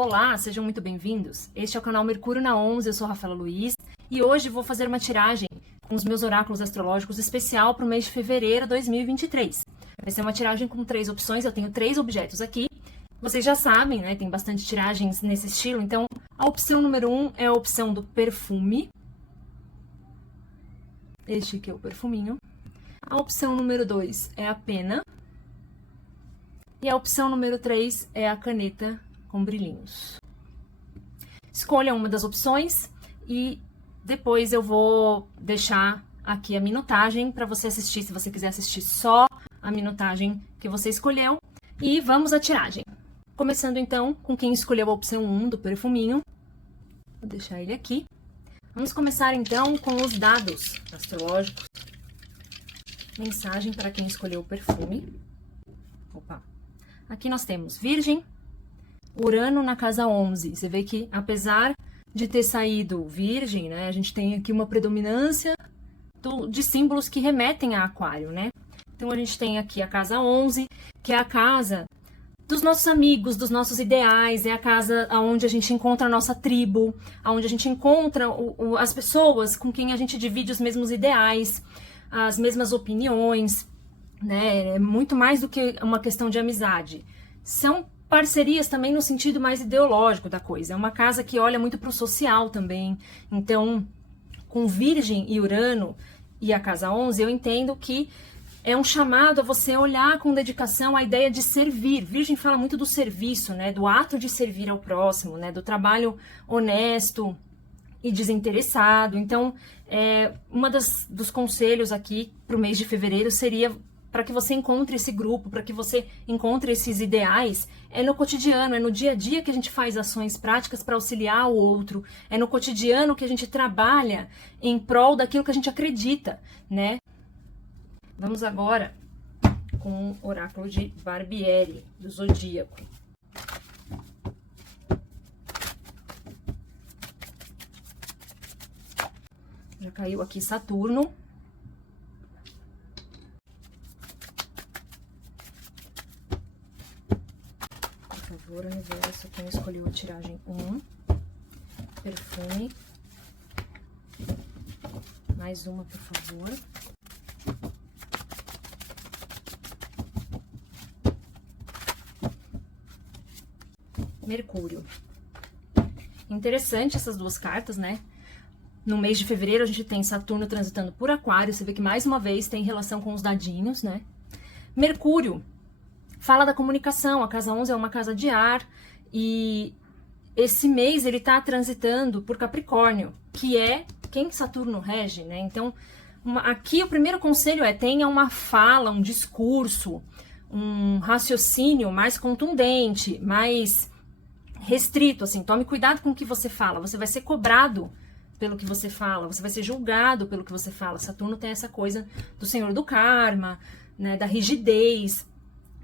Olá, sejam muito bem-vindos. Este é o canal Mercúrio na 11, eu sou Rafaela Luiz e hoje vou fazer uma tiragem com os meus oráculos astrológicos especial para o mês de fevereiro de 2023. Vai ser uma tiragem com 3 opções, eu tenho 3 objetos aqui. Vocês já sabem, né, tem bastante tiragens nesse estilo, então a opção número 1 é a opção do perfume. Este aqui é o perfuminho. A opção número 2 é a pena. E a opção número 3 é a caneta com brilhinhos. Escolha uma das opções e depois eu vou deixar aqui a minutagem para você assistir, se você quiser assistir só a minutagem que você escolheu. E vamos à tiragem. Começando então com quem escolheu a opção 1 do perfuminho. Vou deixar ele aqui. Vamos começar então com os dados astrológicos. Mensagem para quem escolheu o perfume. Opa! Aqui nós temos Virgem, Urano na casa 11. Você vê que, apesar de ter saído Virgem, né, a gente tem aqui uma predominância de símbolos que remetem a Aquário, né? Então, a gente tem aqui a casa 11, que é a casa dos nossos amigos, dos nossos ideais, é a casa onde a gente encontra a nossa tribo, onde a gente encontra as pessoas com quem a gente divide os mesmos ideais, as mesmas opiniões, né? É muito mais do que uma questão de amizade. São parcerias também no sentido mais ideológico da coisa. É uma casa que olha muito para o social também. Então, com Virgem e Urano e a casa 11, eu entendo que é um chamado a você olhar com dedicação a ideia de servir. Virgem fala muito do serviço, né? Do ato de servir ao próximo, né? Do trabalho honesto e desinteressado. Então, dos conselhos aqui para o mês de fevereiro seria para que você encontre esse grupo, para que você encontre esses ideais, é no cotidiano, é no dia a dia que a gente faz ações práticas para auxiliar o outro, é no cotidiano que a gente trabalha em prol daquilo que a gente acredita, né? Vamos agora com o oráculo de Barbieri, do Zodíaco. Já caiu aqui Saturno. Por favor, universo, quem escolheu a tiragem 1. Perfume. Mais uma, por favor. Mercúrio. Interessante essas duas cartas, né? No mês de fevereiro a gente tem Saturno transitando por Aquário, você vê que mais uma vez tem relação com os dadinhos, né? Mercúrio fala da comunicação, a casa 11 é uma casa de ar e esse mês ele tá transitando por Capricórnio, que é quem Saturno rege, né? Então, aqui o primeiro conselho é tenha uma fala, um discurso, um raciocínio mais contundente, mais restrito, assim, tome cuidado com o que você fala, você vai ser cobrado pelo que você fala, você vai ser julgado pelo que você fala. Saturno tem essa coisa do senhor do karma, né, da rigidez,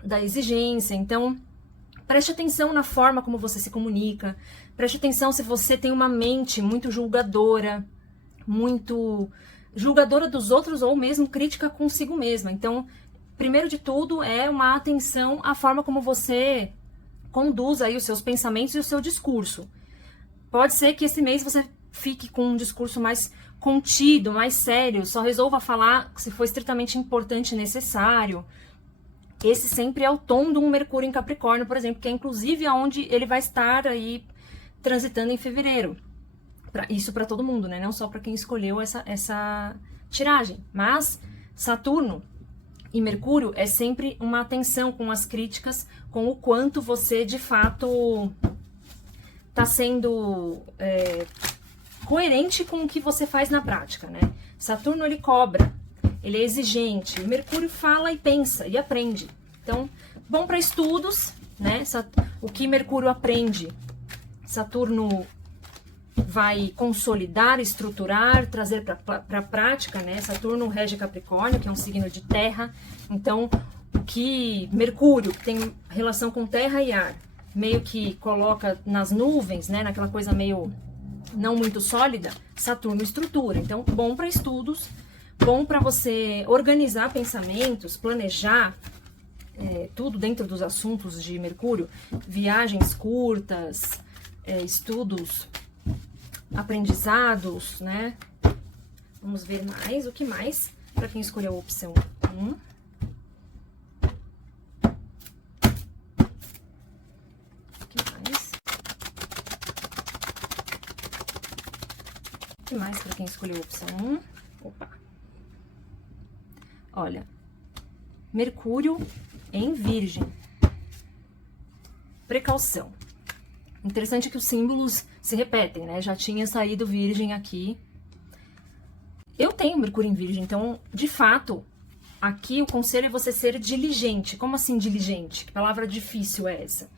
da exigência, então preste atenção na forma como você se comunica, preste atenção se você tem uma mente muito julgadora dos outros ou mesmo crítica consigo mesma. Então, primeiro de tudo é uma atenção à forma como você conduz aí os seus pensamentos e o seu discurso. Pode ser que esse mês você fique com um discurso mais contido, mais sério, só resolva falar se for estritamente importante e necessário. Esse sempre é o tom de um Mercúrio em Capricórnio, por exemplo, que é inclusive aonde ele vai estar aí transitando em fevereiro. Isso para todo mundo, né? Não só para quem escolheu essa tiragem. Mas Saturno e Mercúrio é sempre uma atenção com as críticas, com o quanto você, de fato, está sendo coerente com o que você faz na prática, né? Saturno, ele cobra, ele é exigente. O Mercúrio fala e pensa e aprende. Então, bom para estudos, né? O que Mercúrio aprende, Saturno vai consolidar, estruturar, trazer para a prática, né? Saturno rege Capricórnio, que é um signo de terra. Então, o que Mercúrio, que tem relação com terra e ar, meio que coloca nas nuvens, né? Naquela coisa meio não muito sólida, Saturno estrutura. Então, bom para estudos, bom para você organizar pensamentos, planejar, tudo dentro dos assuntos de Mercúrio, viagens curtas, estudos, aprendizados, né? Vamos ver mais, o que mais? Para quem escolheu a opção 1. O que mais? O que mais para quem escolheu a opção 1? Opa! Olha, Mercúrio em Virgem. Precaução. Interessante que os símbolos se repetem, né? Já tinha saído Virgem aqui. Eu tenho Mercúrio em Virgem, então, de fato, aqui o conselho é você ser diligente. Como assim diligente? Que palavra difícil é essa?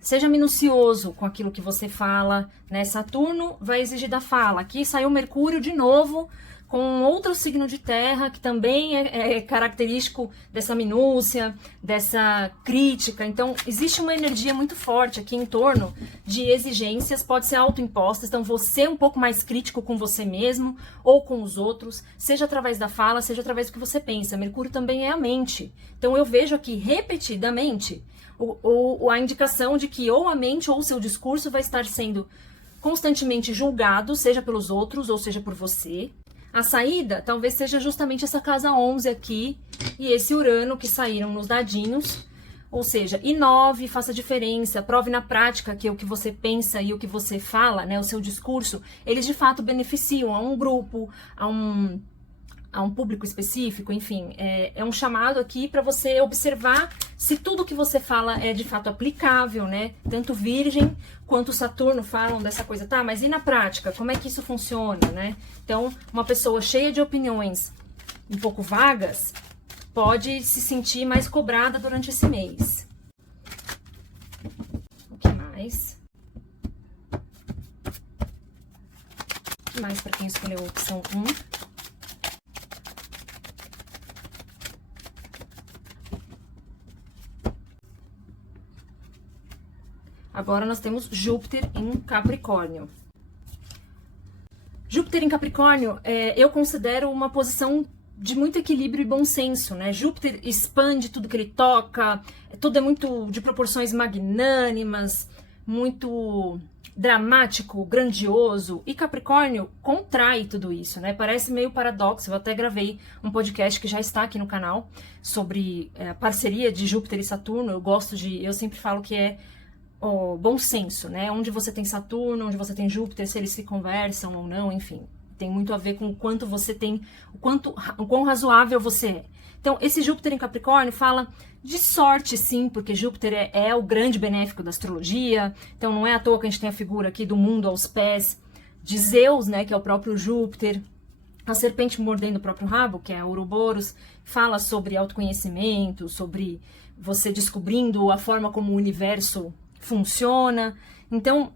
Seja minucioso com aquilo que você fala, né? Saturno vai exigir da fala. Aqui saiu Mercúrio de novo, com outro signo de terra, que também é característico dessa minúcia, dessa crítica. Então, existe uma energia muito forte aqui em torno de exigências, pode ser autoimpostas. Então, você é um pouco mais crítico com você mesmo ou com os outros, seja através da fala, seja através do que você pensa. Mercúrio também é a mente. Então, eu vejo aqui repetidamente a indicação de que ou a mente ou o seu discurso vai estar sendo constantemente julgado, seja pelos outros ou seja por você. A saída talvez seja justamente essa casa 11 aqui e esse Urano que saíram nos dadinhos. Ou seja, inove, faça diferença, prove na prática que o que você pensa e o que você fala, né, o seu discurso, eles de fato beneficiam a um grupo, a um público específico, enfim. É um chamado aqui para você observar se tudo que você fala é de fato aplicável, né? Tanto Virgem quanto Saturno falam dessa coisa, tá? Mas e na prática? Como é que isso funciona, né? Então, uma pessoa cheia de opiniões um pouco vagas pode se sentir mais cobrada durante esse mês. O que mais? O que mais para quem escolheu a opção 1? Agora nós temos Júpiter em Capricórnio. Júpiter em Capricórnio, eu considero uma posição de muito equilíbrio e bom senso, né? Júpiter expande tudo que ele toca, tudo é muito de proporções magnânimas, muito dramático, grandioso, e Capricórnio contrai tudo isso, né? Parece meio paradoxo. Eu até gravei um podcast que já está aqui no canal sobre a parceria de Júpiter e Saturno. Eu sempre falo que é o bom senso, né? Onde você tem Saturno, onde você tem Júpiter, se eles se conversam ou não, enfim. Tem muito a ver com o quanto você tem, o quão razoável você é. Então, esse Júpiter em Capricórnio fala de sorte, sim, porque Júpiter é o grande benéfico da astrologia. Então, não é à toa que a gente tem a figura aqui do mundo aos pés de Zeus, né? Que é o próprio Júpiter. A serpente mordendo o próprio rabo, que é a Ouroboros, fala sobre autoconhecimento, sobre você descobrindo a forma como o universo funciona. Então,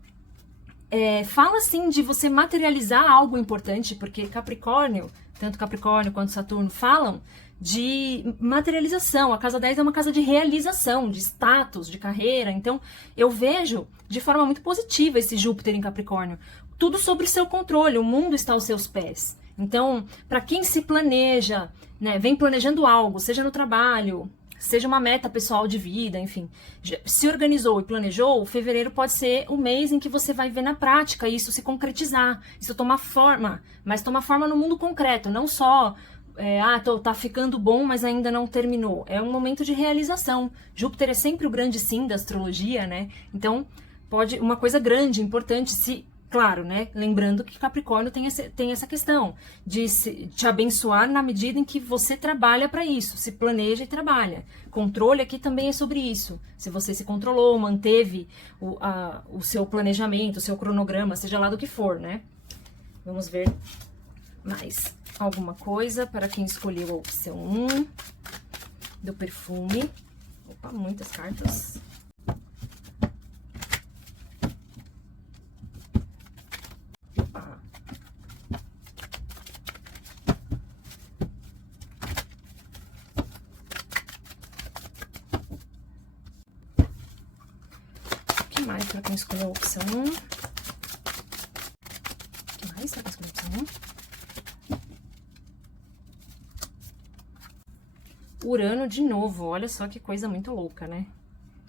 fala assim de você materializar algo importante, porque Capricórnio, tanto Capricórnio quanto Saturno falam de materialização. A casa 10 é uma casa de realização, de status, de carreira. Então, eu vejo de forma muito positiva esse Júpiter em Capricórnio. Tudo sobre o seu controle, o mundo está aos seus pés. Então, para quem se planeja, né, vem planejando algo, seja no trabalho, seja uma meta pessoal de vida, enfim, se organizou e planejou, fevereiro pode ser o mês em que você vai ver na prática isso se concretizar, isso tomar forma, mas tomar forma no mundo concreto, não só, tá ficando bom, mas ainda não terminou. É um momento de realização. Júpiter é sempre o grande sim da astrologia, né? Então, pode uma coisa grande, importante, claro, né? Lembrando que Capricórnio tem essa questão de te abençoar na medida em que você trabalha para isso, se planeja e trabalha. Controle aqui também é sobre isso. Se você se controlou, manteve o seu planejamento, o seu cronograma, seja lá do que for, né? Vamos ver mais alguma coisa para quem escolheu a opção 1 do perfume. Opa, muitas cartas. Mais para quem escolheu a opção 1. O que mais para quem escolheu a opção 1? Urano de novo, olha só que coisa muito louca, né?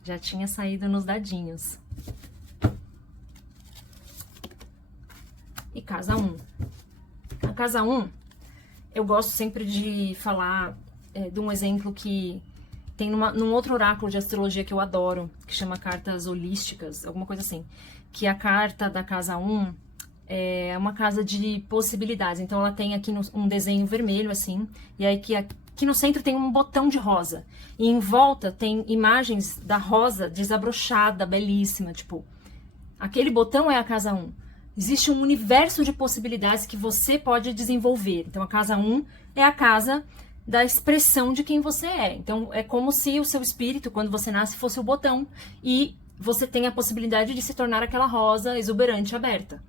Já tinha saído nos dadinhos. casa 1. A casa 1, eu gosto sempre de falar de um exemplo que tem num outro oráculo de astrologia que eu adoro, que chama Cartas Holísticas, alguma coisa assim. Que a carta da casa 1 é uma casa de possibilidades. Então ela tem aqui um desenho vermelho, assim, e aí aqui no centro tem um botão de rosa. E em volta tem imagens da rosa desabrochada, belíssima, tipo, aquele botão é a casa 1. Existe um universo de possibilidades que você pode desenvolver. Então a casa 1 é a casa da expressão de quem você é. Então é como se o seu espírito, quando você nasce, fosse o botão e você tem a possibilidade de se tornar aquela rosa exuberante aberta.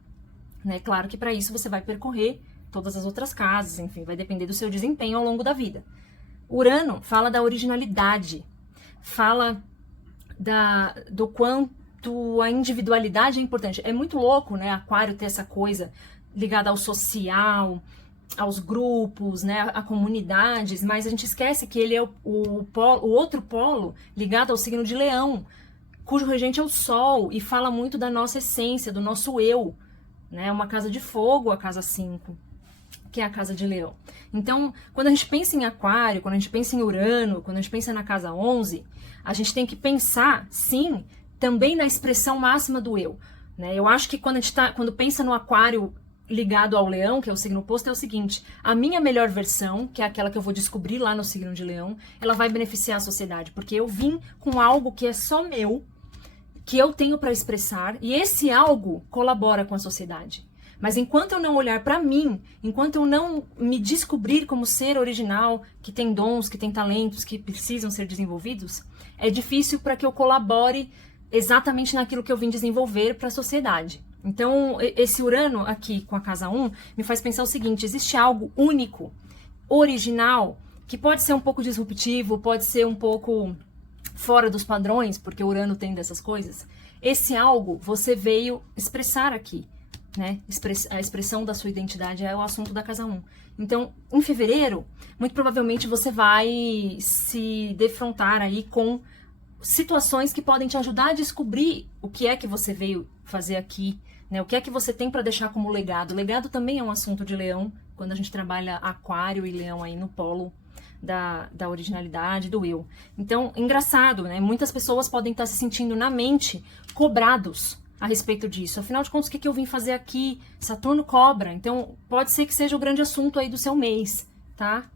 Né? Claro que para isso você vai percorrer todas as outras casas, enfim, vai depender do seu desempenho ao longo da vida. Urano fala da originalidade, fala do quanto a individualidade é importante. É muito louco, né, Aquário ter essa coisa ligada ao social, aos grupos, né, a comunidades, mas a gente esquece que ele é o outro polo ligado ao signo de Leão, cujo regente é o Sol, e fala muito da nossa essência, do nosso eu, né, uma casa de fogo, a casa 5, que é a casa de Leão. Então, quando a gente pensa em Aquário, quando a gente pensa em Urano, quando a gente pensa na casa 11, a gente tem que pensar, sim, também na expressão máxima do eu, né? Eu acho que quando pensa no Aquário ligado ao Leão, que é o signo oposto, é o seguinte: a minha melhor versão, que é aquela que eu vou descobrir lá no signo de Leão, ela vai beneficiar a sociedade, porque eu vim com algo que é só meu, que eu tenho para expressar, e esse algo colabora com a sociedade. Mas enquanto eu não olhar para mim, enquanto eu não me descobrir como ser original, que tem dons, que tem talentos, que precisam ser desenvolvidos, é difícil para que eu colabore exatamente naquilo que eu vim desenvolver para a sociedade. Então, esse Urano aqui com a casa 1 me faz pensar o seguinte: existe algo único, original, que pode ser um pouco disruptivo, pode ser um pouco fora dos padrões, porque o Urano tem dessas coisas. Esse algo você veio expressar aqui, né? A expressão da sua identidade é o assunto da casa 1. Então, em fevereiro, muito provavelmente você vai se defrontar aí com situações que podem te ajudar a descobrir o que é que você veio fazer aqui, né? O que é que você tem para deixar como legado. Legado também é um assunto de Leão, quando a gente trabalha Aquário e Leão aí no polo da originalidade, do eu. Então, engraçado, né? Muitas pessoas podem estar se sentindo na mente cobrados a respeito disso. Afinal de contas, o que eu vim fazer aqui? Saturno cobra. Então, pode ser que seja o grande assunto aí do seu mês, tá?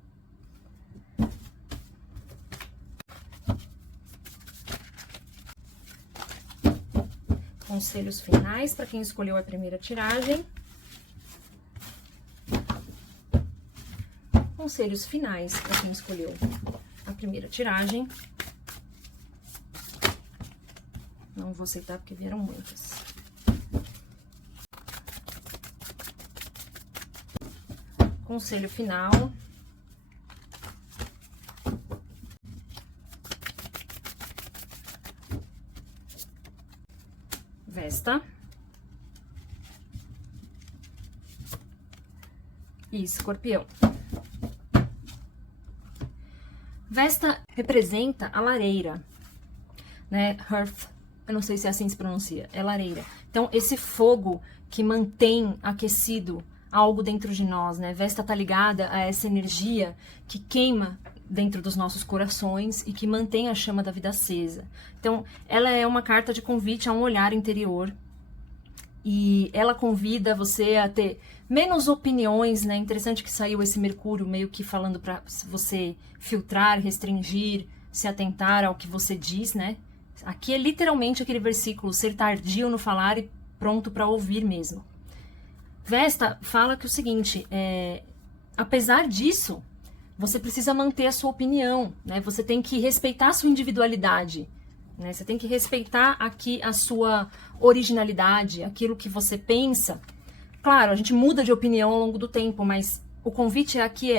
Conselhos finais para quem escolheu a primeira tiragem. Conselhos finais para quem escolheu a primeira tiragem. Não vou aceitar porque vieram muitas. Conselho final. Vesta. E Escorpião. Vesta representa a lareira, né? Hearth, eu não sei se é assim que se pronuncia, é lareira. Então, esse fogo que mantém aquecido algo dentro de nós, né? Vesta tá ligada a essa energia que queima dentro dos nossos corações e que mantém a chama da vida acesa. Então, ela é uma carta de convite a um olhar interior e ela convida você a ter menos opiniões, né? Interessante que saiu esse Mercúrio meio que falando para você filtrar, restringir, se atentar ao que você diz, né? Aqui é literalmente aquele versículo, ser tardio no falar e pronto para ouvir mesmo. Vesta fala que o seguinte, apesar disso, você precisa manter a sua opinião, né? Você tem que respeitar a sua individualidade, né? Você tem que respeitar aqui a sua originalidade, aquilo que você pensa. Claro, a gente muda de opinião ao longo do tempo, mas o convite aqui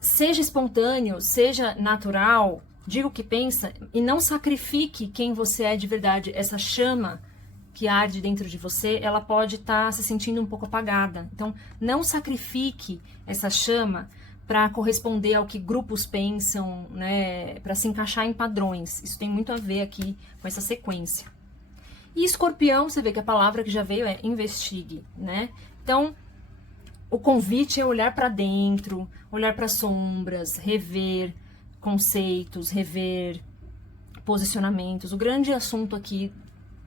seja espontâneo, seja natural, diga o que pensa e não sacrifique quem você é de verdade. Essa chama que arde dentro de você, ela pode estar se sentindo um pouco apagada. Então, não sacrifique essa chama para corresponder ao que grupos pensam, né, para se encaixar em padrões. Isso tem muito a ver aqui com essa sequência. E Escorpião, você vê que a palavra que já veio é investigue, né? Então, o convite é olhar para dentro, olhar para sombras, rever conceitos, rever posicionamentos. O grande assunto aqui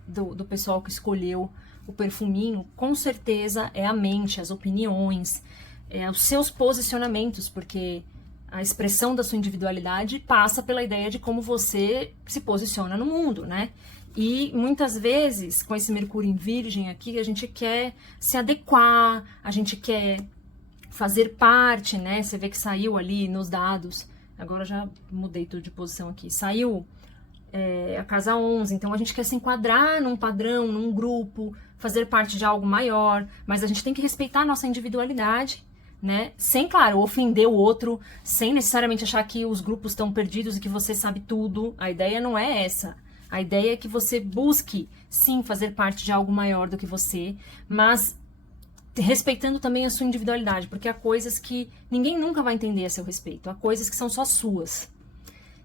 do pessoal que escolheu o perfuminho, com certeza, é a mente, as opiniões, os seus posicionamentos, porque a expressão da sua individualidade passa pela ideia de como você se posiciona no mundo, né? E muitas vezes, com esse Mercúrio em Virgem aqui, a gente quer se adequar, a gente quer fazer parte, né? Você vê que saiu ali nos dados, agora eu já mudei tudo de posição aqui, saiu a casa 11, então a gente quer se enquadrar num padrão, num grupo, fazer parte de algo maior, mas a gente tem que respeitar a nossa individualidade, né? Sem, claro, ofender o outro, sem necessariamente achar que os grupos estão perdidos e que você sabe tudo. A ideia não é essa. A ideia é que você busque, sim, fazer parte de algo maior do que você, mas respeitando também a sua individualidade, porque há coisas que ninguém nunca vai entender a seu respeito, há coisas que são só suas.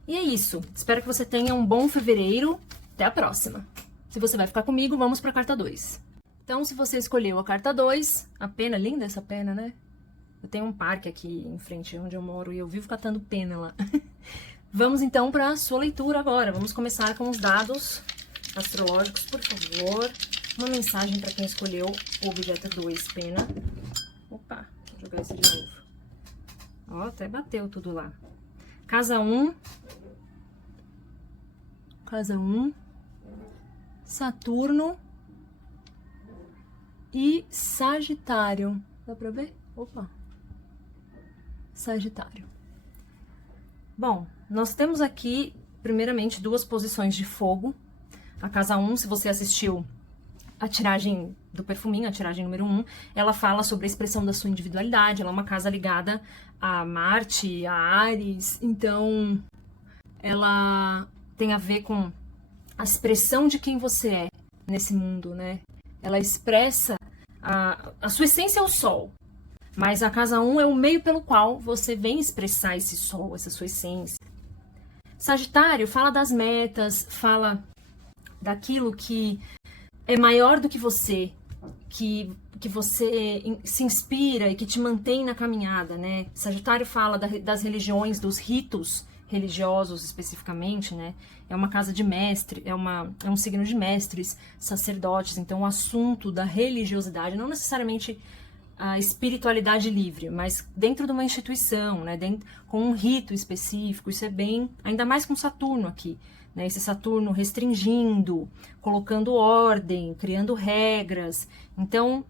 E é isso. Espero que você tenha um bom fevereiro. Até a próxima. Se você vai ficar comigo, vamos para a carta 2. Então, se você escolheu a carta 2, a pena, linda essa pena, né? Eu tenho um parque aqui em frente onde eu moro e eu vivo catando pena lá. Vamos então para a sua leitura agora. Vamos começar com os dados astrológicos, por favor. Uma mensagem para quem escolheu o objeto 2, pena. Opa, vou jogar esse de novo. Ó, até bateu tudo lá. Casa 1. Casa 1. Saturno. E Sagitário. Dá pra ver? Opa. Sagitário. Bom, nós temos aqui, primeiramente, duas posições de fogo. A casa 1, se você assistiu a tiragem do perfuminho, a tiragem número 1, ela fala sobre a expressão da sua individualidade. Ela é uma casa ligada a Marte, a Áries, então ela tem a ver com a expressão de quem você é nesse mundo, né? Ela expressa a sua essência é o Sol, mas a casa 1 é o meio pelo qual você vem expressar esse Sol, essa sua essência. Sagitário fala das metas, fala daquilo que é maior do que você, que você se inspira e que te mantém na caminhada, né? Sagitário fala das religiões, dos ritos religiosos especificamente, né? É uma casa de mestre, é um signo de mestres, sacerdotes, então o assunto da religiosidade, não necessariamente a espiritualidade livre, mas dentro de uma instituição, né? Com um rito específico, isso é bem, ainda mais com Saturno aqui, né? Esse Saturno restringindo, colocando ordem, criando regras. Então,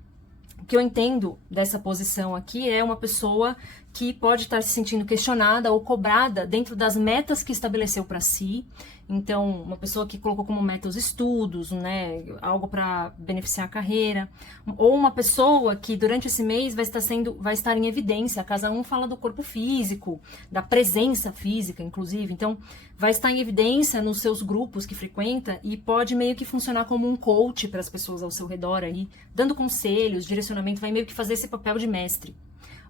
o que eu entendo dessa posição aqui é uma pessoa que pode estar se sentindo questionada ou cobrada dentro das metas que estabeleceu para si. Então, uma pessoa que colocou como meta os estudos, né, algo para beneficiar a carreira, ou uma pessoa que durante esse mês vai estar em evidência. A casa 1 fala do corpo físico, da presença física, inclusive. Então, vai estar em evidência nos seus grupos que frequenta e pode meio que funcionar como um coach para as pessoas ao seu redor aí, dando conselhos, direcionamento, vai meio que fazer esse papel de mestre.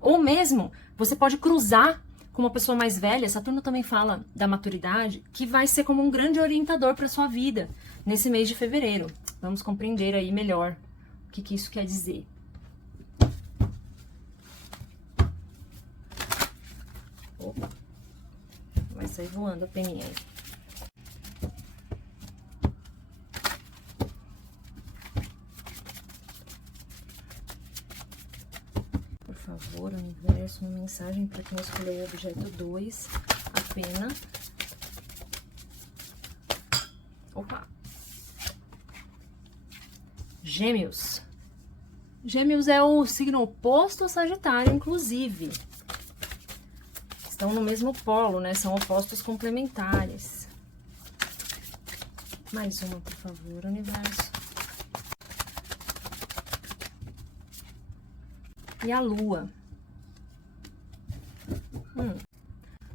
Ou mesmo, você pode cruzar com uma pessoa mais velha, Saturno também fala da maturidade, que vai ser como um grande orientador para sua vida nesse mês de fevereiro. Vamos compreender aí melhor o que isso quer dizer. Opa, vai sair voando a peninha aí. Por favor, universo, uma mensagem para quem escolheu o objeto 2, a pena. Opa! Gêmeos. Gêmeos é o signo oposto ao Sagitário, inclusive. Estão no mesmo polo, né? São opostos complementares. Mais uma, por favor, universo. E a Lua.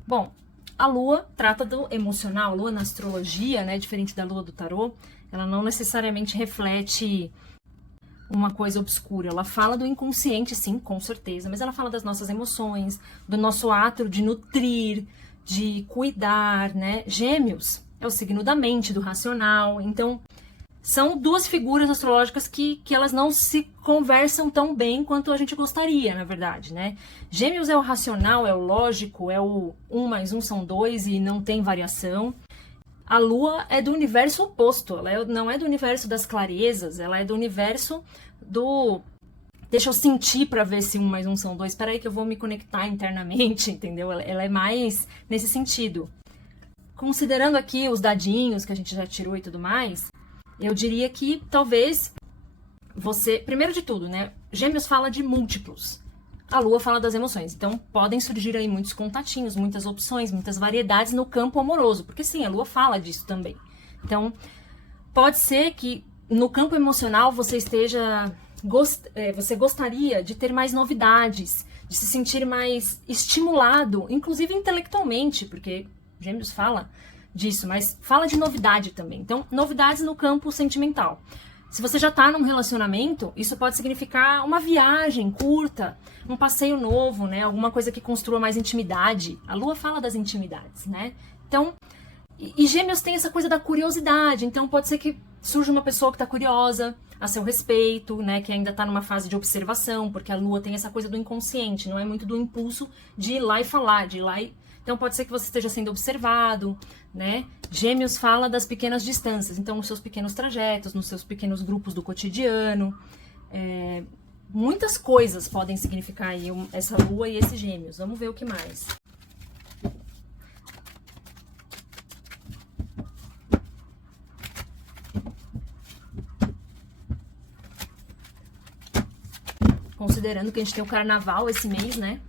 Bom, a Lua trata do emocional. A Lua na astrologia, né, diferente da Lua do tarô, ela não necessariamente reflete uma coisa obscura. Ela fala do inconsciente, sim, com certeza, mas ela fala das nossas emoções, do nosso ato de nutrir, de cuidar, né? Gêmeos é o signo da mente, do racional. Então, são duas figuras astrológicas que elas não se conversam tão bem quanto a gente gostaria, na verdade, né? Gêmeos é o racional, é o lógico, é o 1 mais 1 são 2 e não tem variação. A Lua é do universo oposto, ela não é do universo das clarezas, ela é do universo do... Deixa eu sentir para ver se 1 mais 1 são 2, espera aí que eu vou me conectar internamente, entendeu? Ela é mais nesse sentido. Considerando aqui os dadinhos que a gente já tirou e tudo mais, eu diria que talvez você... Primeiro de tudo, né? Gêmeos fala de múltiplos. A Lua fala das emoções. Então, podem surgir aí muitos contatinhos, muitas opções, muitas variedades no campo amoroso. Porque sim, a Lua fala disso também. Então, pode ser que no campo emocional você esteja... Você gostaria de ter mais novidades, de se sentir mais estimulado, inclusive intelectualmente, porque Gêmeos fala disso, mas fala de novidade também. Então, novidades no campo sentimental. Se você já está num relacionamento, isso pode significar uma viagem curta, um passeio novo, né? Alguma coisa que construa mais intimidade. A Lua fala das intimidades, né? Então, e Gêmeos tem essa coisa da curiosidade. Então, pode ser que surja uma pessoa que está curiosa a seu respeito, né? Que ainda está numa fase de observação, porque a Lua tem essa coisa do inconsciente, não é muito do impulso de ir lá e falar, de ir lá e... Então, pode ser que você esteja sendo observado, né? Gêmeos fala das pequenas distâncias, então, nos seus pequenos trajetos, nos seus pequenos grupos do cotidiano. Muitas coisas podem significar aí essa Lua e esse Gêmeos. Vamos ver o que mais. Considerando que a gente tem o Carnaval esse mês, né?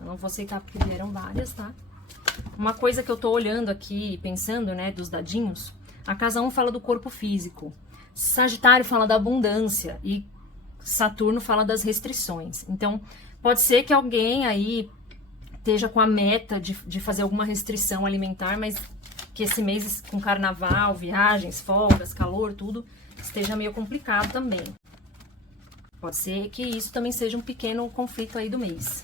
Eu não vou aceitar porque vieram várias, tá? Uma coisa que eu tô olhando aqui, pensando, né, dos dadinhos, a casa 1 fala do corpo físico, Sagitário fala da abundância e Saturno fala das restrições. Então, pode ser que alguém aí esteja com a meta de fazer alguma restrição alimentar, mas que esse mês com Carnaval, viagens, folgas, calor, tudo, esteja meio complicado também. Pode ser que isso também seja um pequeno conflito aí do mês.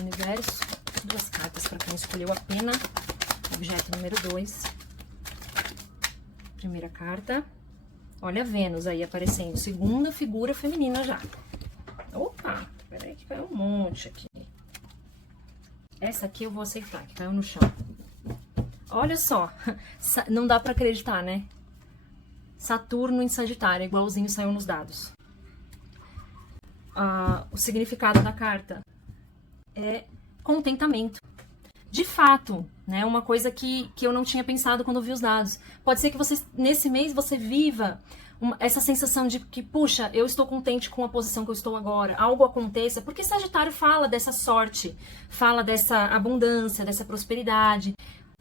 Universo, 2 cartas para quem escolheu a pena, objeto número 2. Primeira carta, olha Vênus aí aparecendo, segunda figura feminina já. Opa, peraí que caiu um monte aqui. Essa aqui eu vou aceitar, que caiu no chão. Olha só, não dá para acreditar, né? Saturno em Sagitário, igualzinho saiu nos dados. O significado da carta é contentamento. De fato, né? Uma coisa que eu não tinha pensado quando vi os dados. Pode ser que você, nesse mês, você viva essa sensação de que, puxa, eu estou contente com a posição que eu estou agora. Algo aconteça, porque Sagitário fala dessa sorte, fala dessa abundância, dessa prosperidade.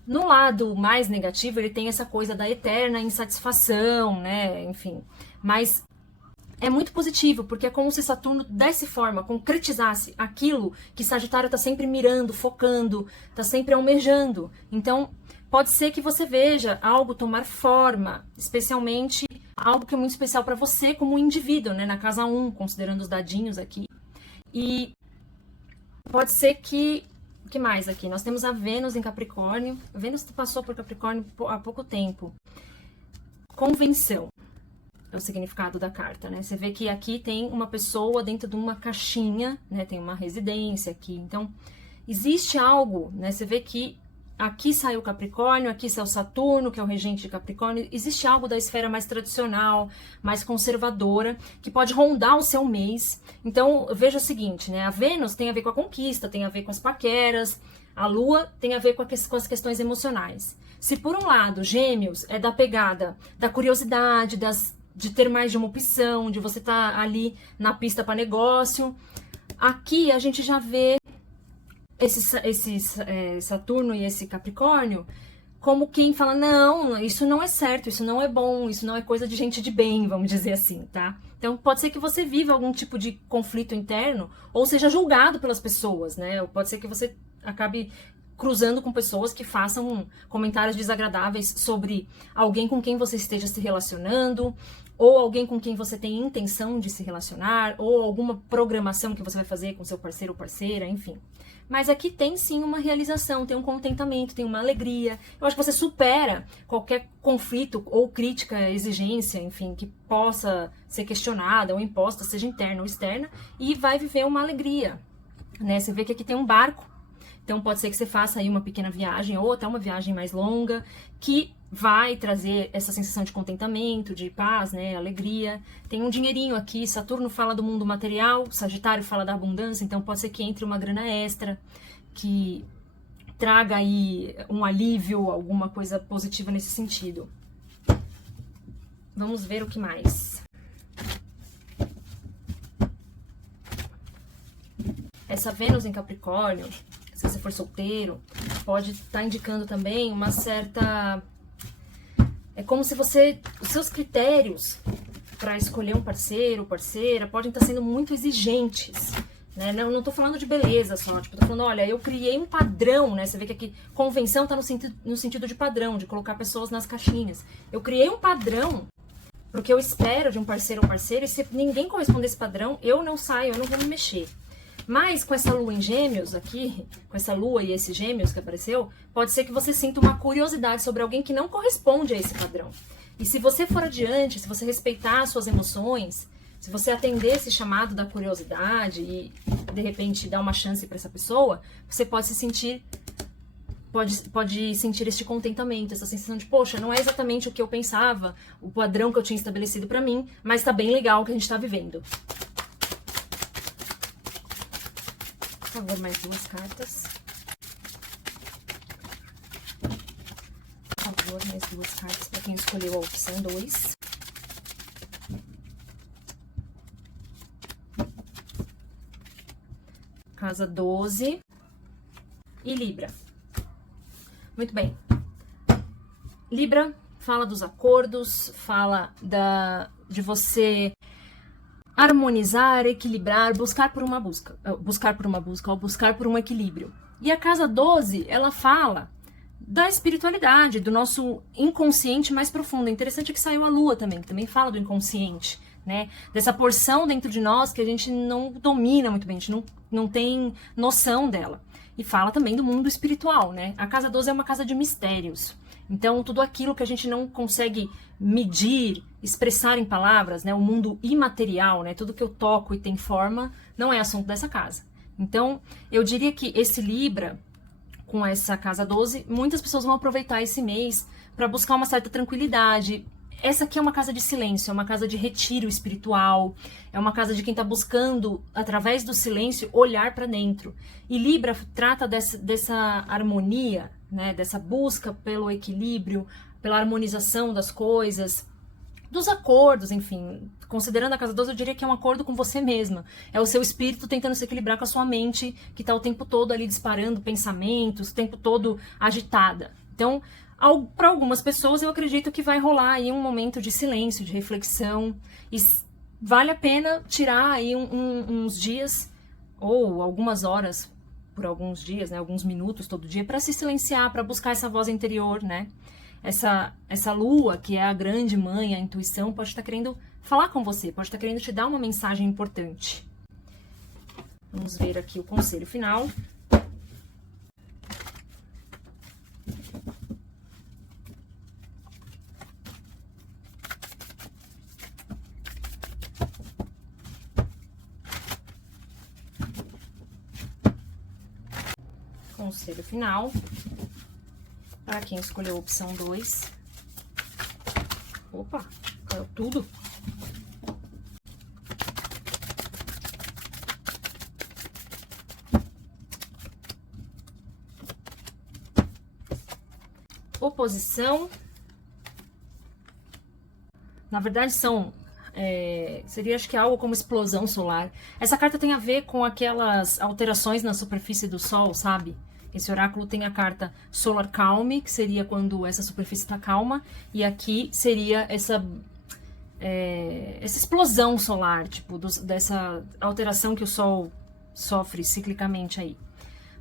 No lado mais negativo, ele tem essa coisa da eterna insatisfação, né? Enfim, mas é muito positivo, porque é como se Saturno desse forma, concretizasse aquilo que Sagitário está sempre mirando, focando, está sempre almejando. Então, pode ser que você veja algo tomar forma, especialmente algo que é muito especial para você como indivíduo, né? Na casa 1, considerando os dadinhos aqui. E pode ser que... O que mais aqui? Nós temos a Vênus em Capricórnio. A Vênus passou por Capricórnio há pouco tempo. Convenção é o significado da carta, né? Você vê que aqui tem uma pessoa dentro de uma caixinha, né? Tem uma residência aqui. Então, existe algo, né? Você vê que aqui saiu Capricórnio, aqui saiu Saturno, que é o regente de Capricórnio. Existe algo da esfera mais tradicional, mais conservadora, que pode rondar o seu mês. Então, veja o seguinte, né? A Vênus tem a ver com a conquista, tem a ver com as paqueras. A Lua tem a ver com as questões emocionais. Se por um lado, Gêmeos é da pegada da curiosidade, de ter mais de uma opção, de você estar ali na pista para negócio, aqui a gente já vê esse Saturno e esse Capricórnio como quem fala, não, isso não é certo, isso não é bom, isso não é coisa de gente de bem, vamos dizer assim, tá? Então, pode ser que você viva algum tipo de conflito interno, ou seja julgado pelas pessoas, né? Ou pode ser que você acabe cruzando com pessoas que façam comentários desagradáveis sobre alguém com quem você esteja se relacionando, ou alguém com quem você tem intenção de se relacionar, ou alguma programação que você vai fazer com seu parceiro ou parceira, enfim. Mas aqui tem sim uma realização, tem um contentamento, tem uma alegria. Eu acho que você supera qualquer conflito ou crítica, exigência, enfim, que possa ser questionada ou imposta, seja interna ou externa, e vai viver uma alegria, né? Você vê que aqui tem um barco, então pode ser que você faça aí uma pequena viagem ou até uma viagem mais longa, que vai trazer essa sensação de contentamento, de paz, né, alegria. Tem um dinheirinho aqui, Saturno fala do mundo material, Sagitário fala da abundância, então pode ser que entre uma grana extra, que traga aí um alívio, alguma coisa positiva nesse sentido. Vamos ver o que mais. Essa Vênus em Capricórnio, se você for solteiro, pode estar indicando também uma certa... É como se você... Os seus critérios para escolher um parceiro ou parceira podem estar sendo muito exigentes, né? Não tô falando de beleza só, tipo, tô falando, olha, eu criei um padrão, né? Você vê que aqui convenção tá no sentido de padrão, de colocar pessoas nas caixinhas. Eu criei um padrão pro que eu espero de um parceiro ou parceira, e se ninguém corresponder a esse padrão, eu não saio, eu não vou me mexer. Mas com essa lua em gêmeos aqui, com essa lua e esse gêmeos que apareceu, pode ser que você sinta uma curiosidade sobre alguém que não corresponde a esse padrão. E se você for adiante, se você respeitar as suas emoções, se você atender esse chamado da curiosidade e, de repente, dar uma chance para essa pessoa, você pode se sentir... Pode sentir este contentamento, essa sensação de, poxa, não é exatamente o que eu pensava, o padrão que eu tinha estabelecido para mim, mas tá bem legal o que a gente tá vivendo. Por favor, mais 2 cartas. Por favor, mais 2 cartas para quem escolheu a opção 2. Casa 12 e Libra. Muito bem. Libra fala dos acordos, fala de você harmonizar, equilibrar, buscar por uma busca ou buscar por um equilíbrio. E a casa 12, ela fala da espiritualidade, do nosso inconsciente mais profundo. É interessante que saiu a Lua também, que também fala do inconsciente, né? Dessa porção dentro de nós que a gente não domina muito bem, a gente não tem noção dela. E fala também do mundo espiritual, né? A casa 12 é uma casa de mistérios. Então, tudo aquilo que a gente não consegue medir, expressar em palavras, né? O mundo imaterial, né? Tudo que eu toco e tem forma, não é assunto dessa casa. Então, eu diria que esse Libra, com essa casa 12, muitas pessoas vão aproveitar esse mês para buscar uma certa tranquilidade. Essa aqui é uma casa de silêncio, é uma casa de retiro espiritual, é uma casa de quem está buscando, através do silêncio, olhar para dentro. E Libra trata dessa harmonia, né, dessa busca pelo equilíbrio, pela harmonização das coisas, dos acordos, enfim. Considerando a casa 12, eu diria que é um acordo com você mesma. É o seu espírito tentando se equilibrar com a sua mente, que está o tempo todo ali disparando pensamentos, o tempo todo agitada. Então, para algumas pessoas, eu acredito que vai rolar aí um momento de silêncio, de reflexão, e vale a pena tirar aí uns dias, ou algumas horas, por alguns dias, né, alguns minutos todo dia, para se silenciar, para buscar essa voz interior, né? Essa lua, que é a grande mãe, a intuição, pode estar querendo falar com você, pode estar querendo te dar uma mensagem importante. Vamos ver aqui o conselho final. Conselho final, para quem escolheu a opção 2. Opa, caiu tudo. Oposição. Na verdade são... seria, acho que algo como explosão solar. Essa carta tem a ver com aquelas alterações na superfície do Sol, sabe? Esse oráculo tem a carta Solar Calm, que seria quando essa superfície está calma, e aqui seria essa explosão solar, tipo, dessa alteração que o Sol sofre ciclicamente aí.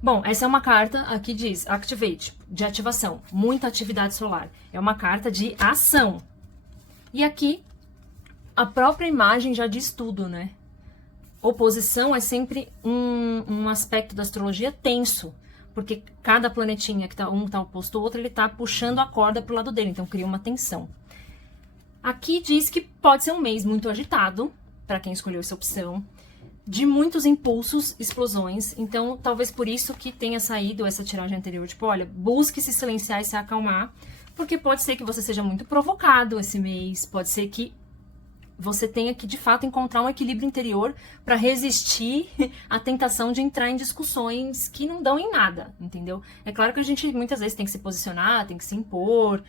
Bom, essa é uma carta, aqui diz Activate, de ativação, muita atividade solar. É uma carta de ação. E aqui a própria imagem já diz tudo, né? Oposição é sempre um aspecto da astrologia tenso, porque cada planetinha que tá, um tá oposto ao outro, ele tá puxando a corda pro lado dele, então cria uma tensão. Aqui diz que pode ser um mês muito agitado, para quem escolheu essa opção, de muitos impulsos, explosões, então talvez por isso que tenha saído essa tiragem anterior, tipo, olha, busque se silenciar e se acalmar, porque pode ser que você seja muito provocado esse mês, pode ser que você tenha que, de fato, encontrar um equilíbrio interior para resistir à tentação de entrar em discussões que não dão em nada, entendeu? É claro que a gente muitas vezes tem que se posicionar, tem que se impor,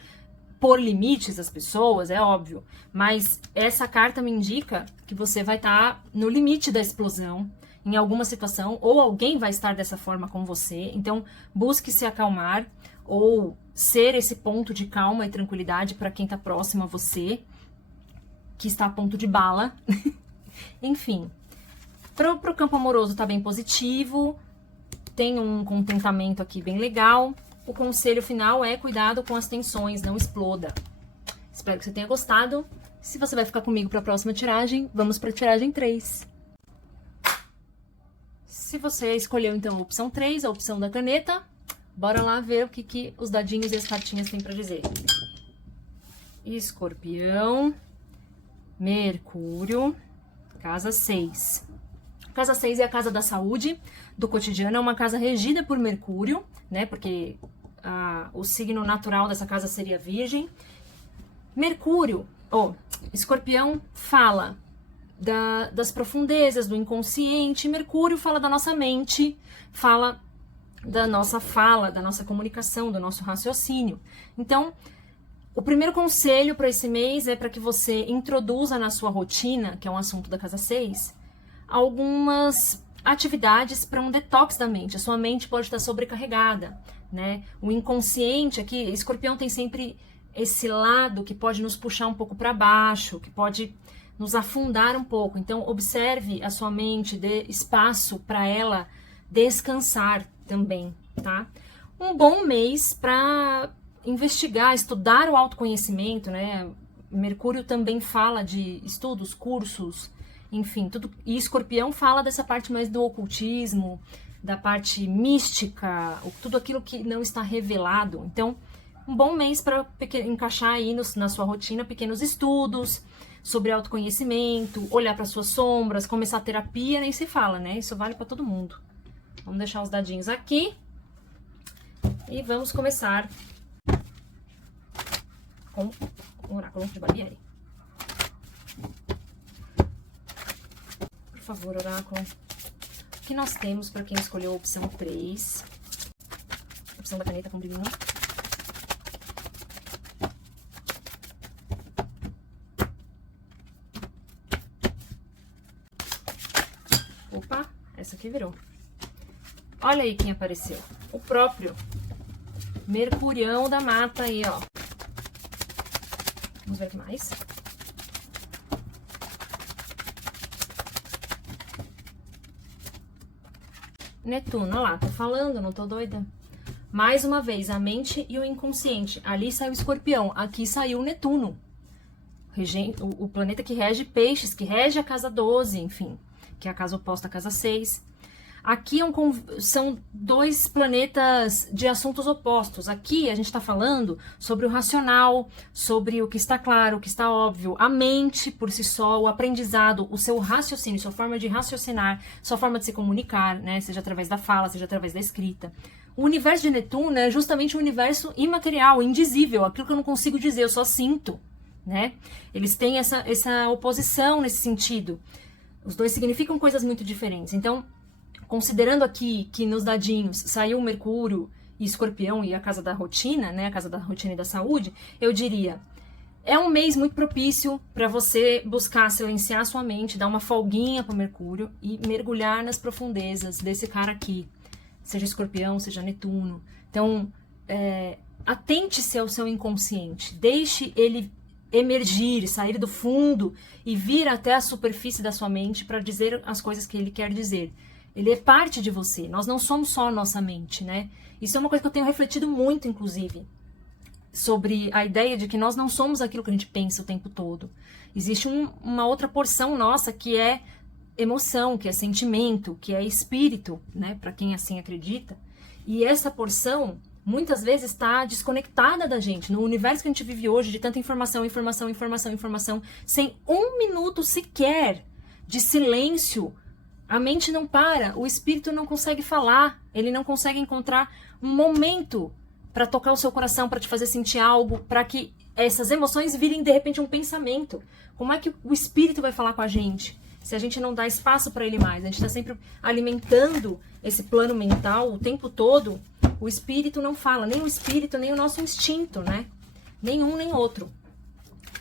pôr limites às pessoas, é óbvio. Mas essa carta me indica que você vai estar no limite da explosão em alguma situação, ou alguém vai estar dessa forma com você. Então, busque se acalmar ou ser esse ponto de calma e tranquilidade para quem está próximo a você, que está a ponto de bala. Enfim, pro campo amoroso tá bem positivo, tem um contentamento aqui bem legal. O conselho final é cuidado com as tensões, não exploda. Espero que você tenha gostado. Se você vai ficar comigo para a próxima tiragem, vamos para a tiragem 3. Se você escolheu então a opção 3, a opção da caneta, bora lá ver o que os dadinhos e as cartinhas têm para dizer. Escorpião, Mercúrio, casa 6. Casa 6 é a casa da saúde, do cotidiano, é uma casa regida por Mercúrio, né? Porque o signo natural dessa casa seria Virgem. Mercúrio, Escorpião fala das profundezas, do inconsciente. Mercúrio fala da nossa mente, fala da nossa comunicação, do nosso raciocínio. Então, o primeiro conselho para esse mês é para que você introduza na sua rotina, que é um assunto da casa 6, algumas atividades para um detox da mente. A sua mente pode estar sobrecarregada, né? O inconsciente aqui, Escorpião tem sempre esse lado que pode nos puxar um pouco para baixo, que pode nos afundar um pouco. Então, observe a sua mente, dê espaço para ela descansar também, tá? Um bom mês para investigar, estudar o autoconhecimento, né? Mercúrio também fala de estudos, cursos, enfim, tudo. E Escorpião fala dessa parte mais do ocultismo, da parte mística, tudo aquilo que não está revelado. Então, um bom mês para encaixar aí na sua rotina pequenos estudos sobre autoconhecimento, olhar para suas sombras, começar a terapia, nem se fala, né? Isso vale para todo mundo. Vamos deixar os dadinhos aqui e vamos começar com o oráculo de Barbieri. Por favor, oráculo, o que nós temos para quem escolheu a opção 3? Opção da caneta com brilhinho. Opa, essa aqui virou. Olha aí quem apareceu. O próprio Mercurião da mata aí, ó. Vamos ver o que mais. Netuno, olha lá, tô falando, não tô doida. Mais uma vez, a mente e o inconsciente. Ali saiu o Escorpião, aqui saiu o Netuno. O planeta que rege Peixes, que rege a casa 12, enfim, que é a casa oposta à casa 6. Aqui são dois planetas de assuntos opostos. Aqui a gente está falando sobre o racional, sobre o que está claro, o que está óbvio, a mente por si só, o aprendizado, o seu raciocínio, sua forma de raciocinar, sua forma de se comunicar, né? Seja através da fala, seja através da escrita. O universo de Netuno é justamente um universo imaterial, indizível, aquilo que eu não consigo dizer, eu só sinto, né? Eles têm essa oposição nesse sentido. Os dois significam coisas muito diferentes. Então, considerando aqui que nos dadinhos saiu Mercúrio e Escorpião e a casa da rotina, né, a casa da rotina e da saúde, eu diria, é um mês muito propício para você buscar silenciar sua mente, dar uma folguinha pro Mercúrio e mergulhar nas profundezas desse cara aqui, seja Escorpião, seja Netuno. Então, atente-se ao seu inconsciente, deixe ele emergir, sair do fundo e vir até a superfície da sua mente para dizer as coisas que ele quer dizer. Ele é parte de você, nós não somos só a nossa mente, né? Isso é uma coisa que eu tenho refletido muito, inclusive. sobre a ideia de que nós não somos aquilo que a gente pensa o tempo todo. Existe uma outra porção nossa que é emoção, que é sentimento, que é espírito, né, para quem assim acredita. E essa porção muitas vezes está desconectada da gente, no universo que a gente vive hoje, de tanta informação, informação, informação, informação, sem um minuto sequer de silêncio. A mente não para, o espírito não consegue falar, ele não consegue encontrar um momento para tocar o seu coração, para te fazer sentir algo, para que essas emoções virem de repente um pensamento. Como é que o espírito vai falar com a gente se a gente não dá espaço para ele mais? A gente está sempre alimentando esse plano mental o tempo todo. O espírito não fala, nem o espírito, nem o nosso instinto, né? Nenhum, nem outro.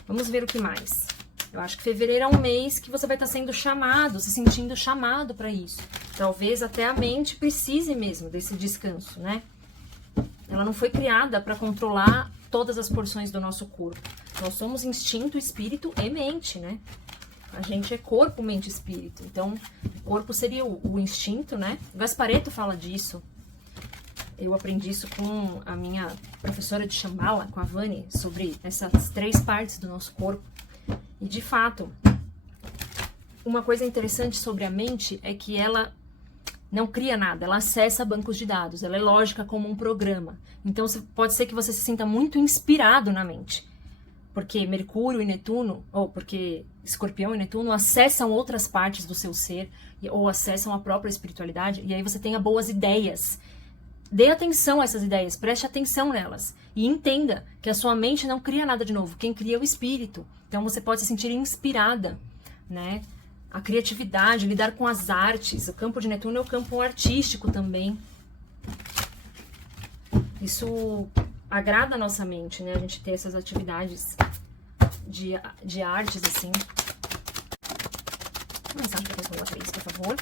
Vamos ver o que mais. Eu acho que fevereiro é um mês que você vai estar sendo chamado, se sentindo chamado para isso. Talvez até a mente precise mesmo desse descanso, né? Ela não foi criada para controlar todas as porções do nosso corpo. Nós somos instinto, espírito e mente, né? A gente é corpo, mente e espírito. Então, o corpo seria o instinto, né? Gasparetto fala disso. Eu aprendi isso com a minha professora de Shambhala, com a Vani, sobre essas 3 partes do nosso corpo. E, de fato, uma coisa interessante sobre a mente é que ela não cria nada, ela acessa bancos de dados, ela é lógica como um programa. Então, pode ser que você se sinta muito inspirado na mente, porque Mercúrio e Netuno, ou porque Escorpião e Netuno acessam outras partes do seu ser, ou acessam a própria espiritualidade, e aí você tenha boas ideias. Dê atenção a essas ideias, preste atenção nelas, e entenda que a sua mente não cria nada de novo, quem cria é o espírito. Então, você pode se sentir inspirada, né? A criatividade, lidar com as artes. O campo de Netuno é o campo artístico também. Isso agrada a nossa mente, né? A gente ter essas atividades de artes, assim. Mensagem para a pessoa 3, por favor.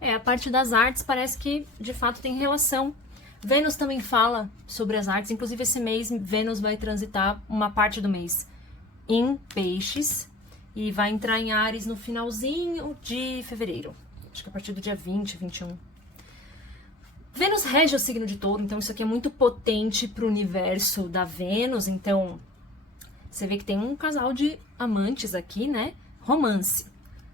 A parte das artes parece que, de fato, tem relação. Vênus também fala sobre as artes, inclusive esse mês Vênus vai transitar uma parte do mês em Peixes e vai entrar em Áries no finalzinho de fevereiro, acho que a partir do dia 20, 21. Vênus rege o signo de Touro, então isso aqui é muito potente para o universo da Vênus, então você vê que tem um casal de amantes aqui, né? Romance,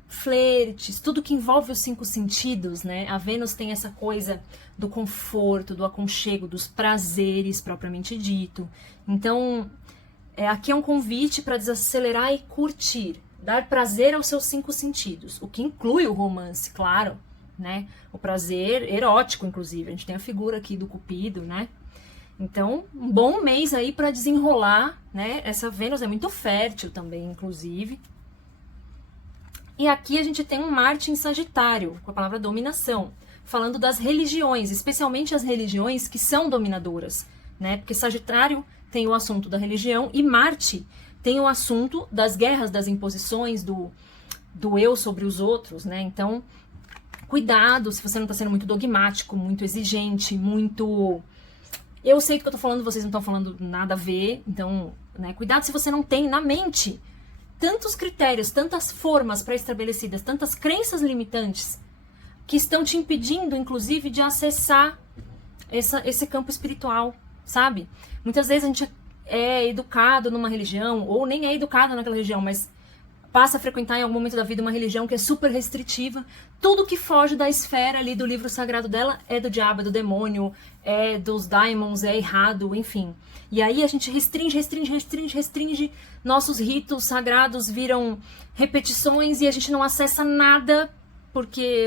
flertes, tudo que envolve os 5 sentidos, né? A Vênus tem essa coisa do conforto, do aconchego, dos prazeres propriamente dito. Então, aqui é um convite para desacelerar e curtir, dar prazer aos seus 5 sentidos, o que inclui o romance, claro, né? O prazer erótico, inclusive. A gente tem a figura aqui do Cupido, né? Então, um bom mês aí para desenrolar, né? Essa Vênus é muito fértil também, inclusive. E aqui a gente tem um Marte em Sagitário, com a palavra dominação, falando das religiões, especialmente as religiões que são dominadoras, né? Porque Sagitário tem o assunto da religião e Marte tem o assunto das guerras, das imposições, do eu sobre os outros, né? Então, cuidado se você não está sendo muito dogmático, muito exigente, muito... Eu sei que eu tô falando, vocês não estão falando nada a ver, então, né? Cuidado se você não tem na mente tantos critérios, tantas formas pré-estabelecidas, tantas crenças limitantes que estão te impedindo, inclusive, de acessar esse campo espiritual, sabe? Muitas vezes a gente é educado numa religião, ou nem é educado naquela religião, mas passa a frequentar em algum momento da vida uma religião que é super restritiva. Tudo que foge da esfera ali do livro sagrado dela é do diabo, é do demônio, é dos daimons, é errado, enfim. E aí a gente restringe, nossos ritos sagrados viram repetições e a gente não acessa nada, porque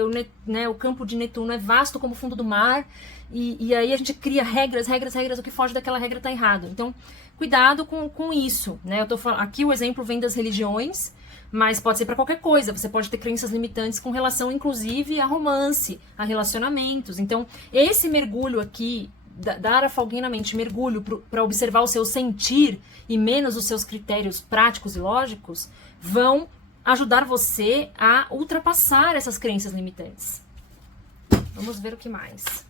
o campo de Netuno é vasto como o fundo do mar, e aí a gente cria regras, o que foge daquela regra tá errado. Então, cuidado com isso, né? Eu tô falando, aqui o exemplo vem das religiões, mas pode ser para qualquer coisa. Você pode ter crenças limitantes com relação, inclusive, a romance, a relacionamentos. Então, esse mergulho aqui, dar a folguinha na mente, mergulho para observar o seu sentir e menos os seus critérios práticos e lógicos, vão ajudar você a ultrapassar essas crenças limitantes. Vamos ver o que mais.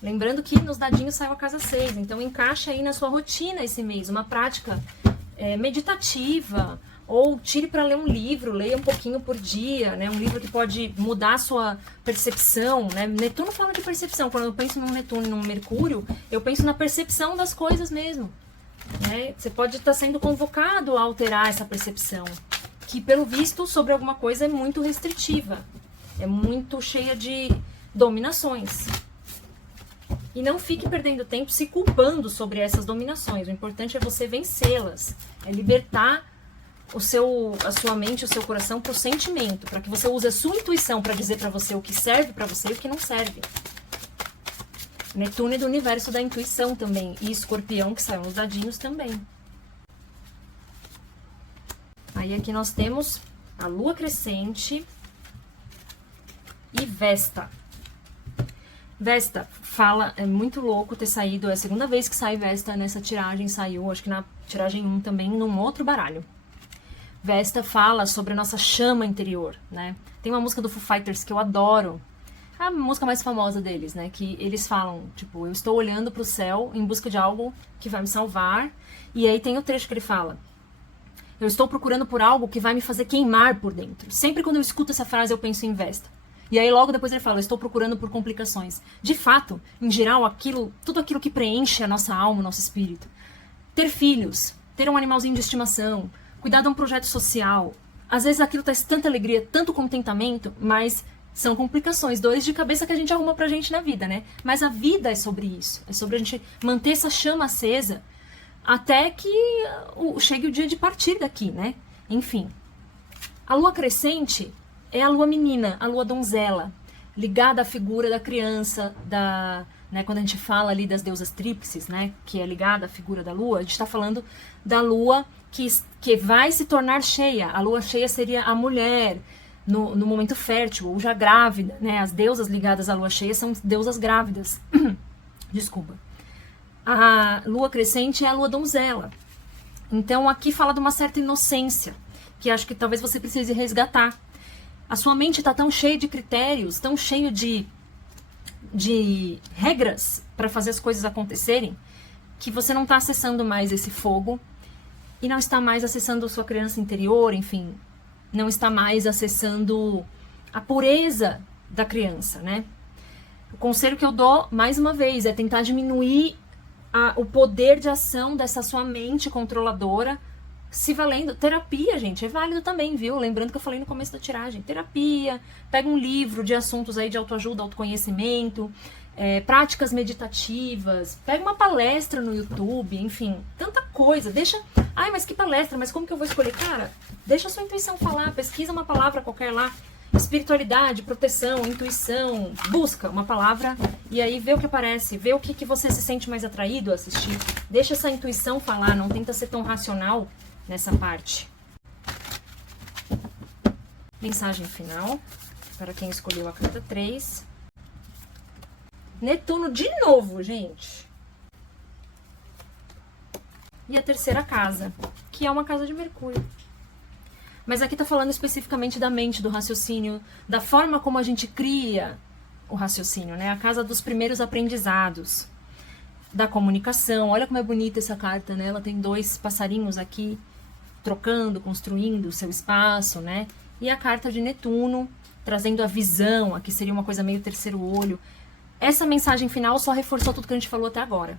Lembrando que nos dadinhos saiu a casa 6, então encaixa aí na sua rotina esse mês, uma prática meditativa, Ou tire para ler um livro, leia um pouquinho por dia, né? Um livro que pode mudar a sua percepção, né? Netuno fala de percepção. Quando eu penso num Netuno e num Mercúrio, eu penso na percepção das coisas mesmo, né? Você pode estar sendo convocado a alterar essa percepção, que pelo visto sobre alguma coisa é muito restritiva, é muito cheia de dominações. E não fique perdendo tempo se culpando sobre essas dominações. O importante é você vencê-las, é libertar a sua mente, o seu coração para o sentimento, para que você use a sua intuição para dizer para você o que serve para você e o que não serve. Netuno é do universo da intuição também, e Escorpião, que saiu nos dadinhos também. Aí aqui nós temos a Lua Crescente e Vesta. Vesta fala, é muito louco ter saído, é a segunda vez que sai Vesta nessa tiragem, saiu, acho que na tiragem 1 também, num outro baralho. Vesta fala sobre a nossa chama interior, né? Tem uma música do Foo Fighters que eu adoro, a música mais famosa deles, né? Que eles falam, tipo, eu estou olhando pro céu em busca de algo que vai me salvar. E aí tem o trecho que ele fala, eu estou procurando por algo que vai me fazer queimar por dentro. Sempre quando eu escuto essa frase eu penso em Vesta. E aí logo depois ele fala, eu estou procurando por complicações. De fato, em geral, tudo aquilo que preenche a nossa alma, o nosso espírito. Ter filhos, ter um animalzinho de estimação, cuidar de um projeto social. Às vezes aquilo traz tanta alegria, tanto contentamento, mas são complicações, dores de cabeça que a gente arruma pra gente na vida, né? Mas a vida é sobre isso. É sobre a gente manter essa chama acesa até que chegue o dia de partir daqui, né? Enfim. A lua crescente é a lua menina, a lua donzela, ligada à figura da criança, né, quando a gente fala ali das deusas tríplices, né, que é ligada à figura da lua, a gente está falando da lua que vai se tornar cheia. A lua cheia seria a mulher no momento fértil, ou já grávida, né? As deusas ligadas à lua cheia são deusas grávidas. Desculpa. A lua crescente é a lua donzela. Então aqui fala de uma certa inocência, que acho que talvez você precise resgatar. A sua mente está tão cheia de critérios, tão cheio de regras para fazer as coisas acontecerem, que você não está acessando mais esse fogo e não está mais acessando a sua criança interior, enfim, não está mais acessando a pureza da criança, né? O conselho que eu dou, mais uma vez, é tentar diminuir o poder de ação dessa sua mente controladora, se valendo. Terapia, gente, é válido também, viu? Lembrando que eu falei no começo da tiragem. Terapia, pega um livro de assuntos aí de autoajuda, autoconhecimento, práticas meditativas, pega uma palestra no YouTube, enfim, tanta coisa. Deixa, ai, mas que palestra, mas como que eu vou escolher? Cara, deixa a sua intuição falar, pesquisa uma palavra qualquer lá, espiritualidade, proteção, intuição, busca uma palavra e aí vê o que aparece, vê o que você se sente mais atraído a assistir. Deixa essa intuição falar, não tenta ser tão racional nessa parte. Mensagem final para quem escolheu a carta 3. Netuno de novo, gente. E a terceira casa, que é uma casa de Mercúrio. Mas aqui tá falando especificamente da mente, do raciocínio, da forma como a gente cria o raciocínio, né? A casa dos primeiros aprendizados, da comunicação. Olha como é bonita essa carta, né? Ela tem 2 passarinhos aqui, trocando, construindo o seu espaço, né? E a carta de Netuno, trazendo a visão, aqui seria uma coisa meio terceiro olho. Essa mensagem final só reforçou tudo que a gente falou até agora.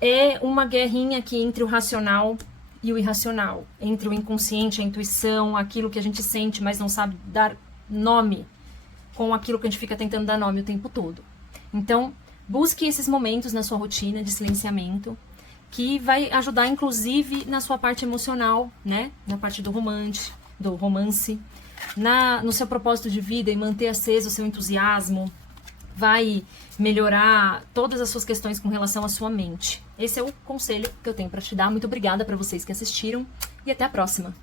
É uma guerrinha aqui entre o racional e o irracional, entre o inconsciente, a intuição, aquilo que a gente sente, mas não sabe dar nome, com aquilo que a gente fica tentando dar nome o tempo todo. Então, busque esses momentos na sua rotina de silenciamento, que vai ajudar, inclusive, na sua parte emocional, né? Na parte do romance, no seu propósito de vida e manter aceso o seu entusiasmo, vai melhorar todas as suas questões com relação à sua mente. Esse é o conselho que eu tenho para te dar. Muito obrigada para vocês que assistiram e até a próxima.